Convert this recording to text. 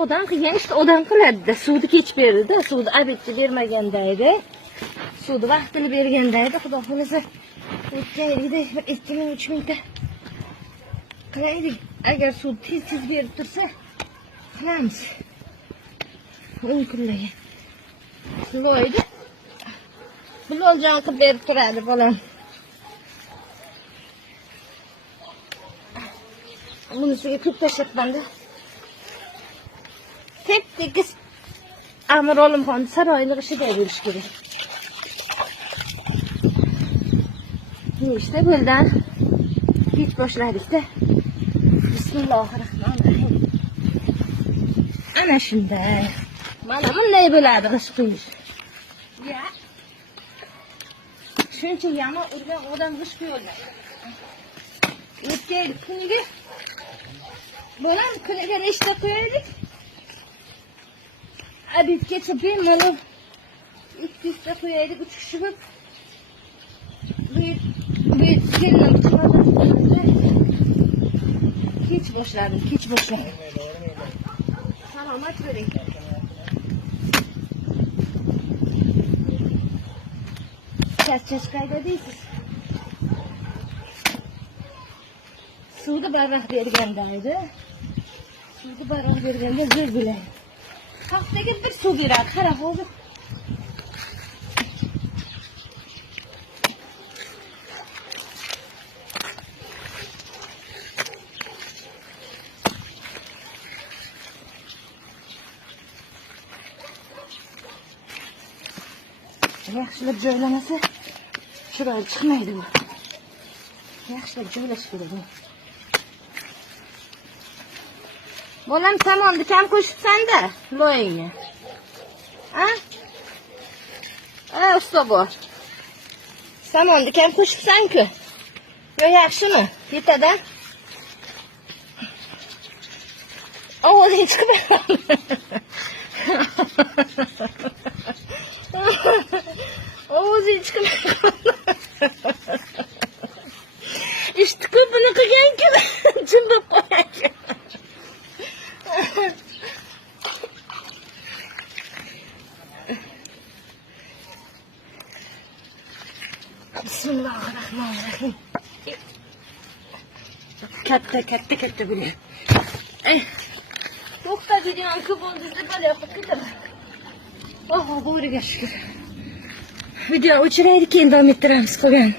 Odan qilgan işte odan qiladi. Suvni kech berdi, suvni abetga bermaganda edi. Suvni vaqtini berganda edi. Xudo xolasa o'tgaylikda 2 ming 3 mingta qilaylik. Agar suv tez berib tursa qilamiz. 10 kunlarga. Loyda Buloljon qilib berib turadi bolam. Bunisiga ko'p tashlabmanda. Tep-tekis Amir Olimxon saroyini ishida bo'lish kerak. İşte buradan git boshladik-da. Bismillahirrohmanirrohim. Ana shunday. Mana bunday bo'ladi qish quyish. Ya. Shuncha yama urgan odam qish qo'yolmaydi. O'tgan kuniga bolam kuniga nechta qo'yaylik? Abitgacha bemalol 200 ta qo'yaylik, 3 kishi bo'lib. Kech boshladim. Salomat bo'ling. Charchash qayda deysiz? Suvni baroq berganda edi. Suvni baroq berganda zo'r bo'ladi. Haftaga bir suv beradi, qara hozir. Yaxshilab joylamasa chiroyli chiqmaydi bu. Yaxshilab joylash kerak. Bolam samonni kam qo'shibsan-da, loyingga. Ha? Usta bor. Samonni kam qo'shibsan-ku. Yo, yaxshimi? Yetadi. Ovozing chiqib. Ovozing chiqib. İşte ko'pini qilgan-ku. Jimib qo'ygan. Bismillahirrohmanirrohim. Katta bo'ling. To'xtadigan ko'p bo'ldi deb balo qilib ketaman. Boriga shukr. Video o'chiraylik, keyin davom ettiramiz qolgan.